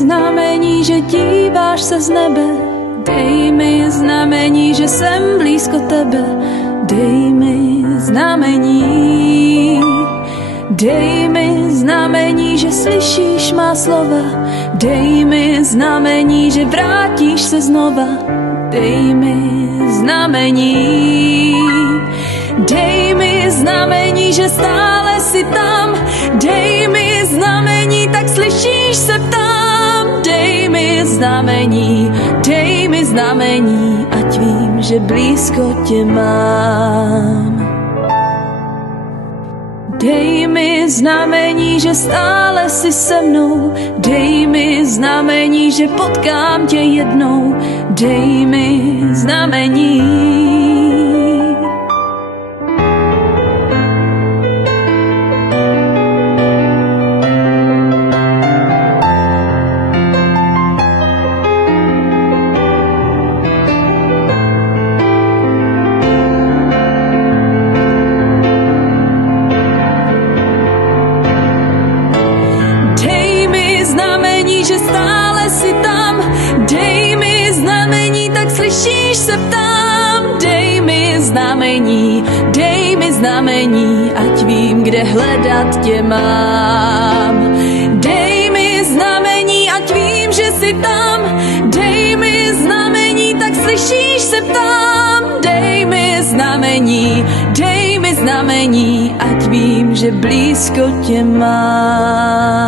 znamení, že díváš se z nebe. Dej mi znamení, že jsem blízko tebe. Dej mi znamení. Dej mi znamení, že slyšíš má slova. Dej mi znamení, že vrátíš se znova. Dej mi znamení. Dej mi znamení, že stále si tam. Dej mi znamení, tak slyšíš se ptám. Dej mi znamení, ať vím, že blízko tě mám. Dej mi znamení, že stále si se mnou. Dej mi znamení, že potkám tě jednou. Dej mi znamení. Znamení, ať vím, kde hledat tě mám. Dej mi znamení, ať vím, že jsi tam. Dej mi znamení, tak slyšíš se ptám. Dej mi znamení, ať vím, že blízko tě mám.